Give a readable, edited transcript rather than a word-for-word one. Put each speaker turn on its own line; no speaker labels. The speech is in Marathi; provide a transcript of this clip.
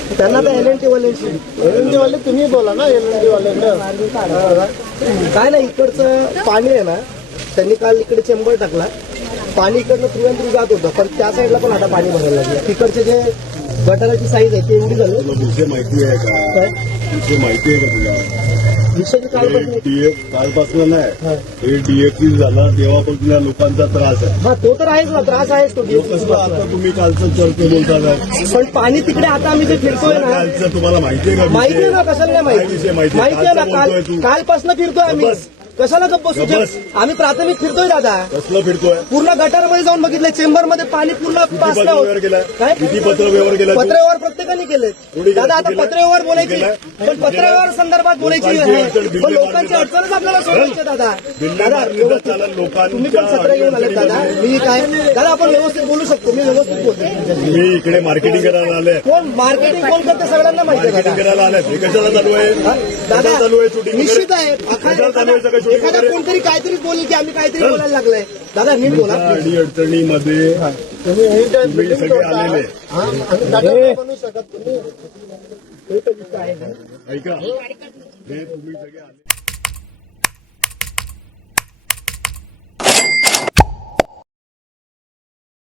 त्यांना तर LNT वाले तुम्ही बोला ना, LNT वाल्यांना काय नाही. इकडचं पाणी आहे ना, त्यांनी काल इकडे चेंबर टाकला, पाणी इकडनं थ्रू अँड थ्रू जात होतं, पण त्या साईडला पण आता पाणी भरायला लागलं. तिकडचे जे गटाराची साईज आहे ती एवढी झाली.
विषय माहिती आहे का? विषय माहिती आहे का तुला?
विषय
कालपासून नाही, हे DFC झाला तेव्हापासून या लोकांचा त्रास आहे.
हा, तो तर आहेच ना, त्रास आहेच तो.
आता तुम्ही कालचं चर्चा बोलता,
पण पाणी तिकडे आता आम्ही जे फिरतोय ना,
कालचं तुम्हाला माहिती आहे का?
माहिती आहे ना, कशाला नाही माहिती? माहिती आहे ना, कालपासून फिरतोय आम्ही. कशाला गप्प बसू? आम्ही प्राथमिक फिरतोय दादा.
कसलं फिरतोय?
पूर्ण गटारमध्ये जाऊन बघितलं, चेंबरमध्ये पाणी पूर्ण पासलं होतं. काय
किती पत्रव्यवहार केला?
पत्रव्यवहार प्रत्येकाने केले दादा. आता पत्रव्यव्हार बोलायची, पण पत्रव्यवहार संदर्भात बोलायची आहे, पण लोकांची अडचणच आपल्याला सोडवायची दादा. तुम्ही पण सत्र घेऊन आले दादा. मी काय दादा, आपण व्यवस्थित बोलू शकतो. मी व्यवस्थित बोलतो.
मी इकडे मार्केटिंग करायला आले.
कोण मार्केटिंग कोण करते सगळ्यांना माहिती आहे
मार्केटिंग
दादा.
करायला आले. हे कशाला चालू आहे?
दादा
चालू आहे शूटिंग?
निश्चित आहे. एखादा कोणतरी काहीतरी बोलेल की आम्ही काहीतरी बोलायला लागलंय. दादा नीट बोला.
अडचणीमध्ये तुम्ही सगळे आलेले.
बनवू शकत तुम्ही.
ऐका, हे तुम्ही सगळे आले.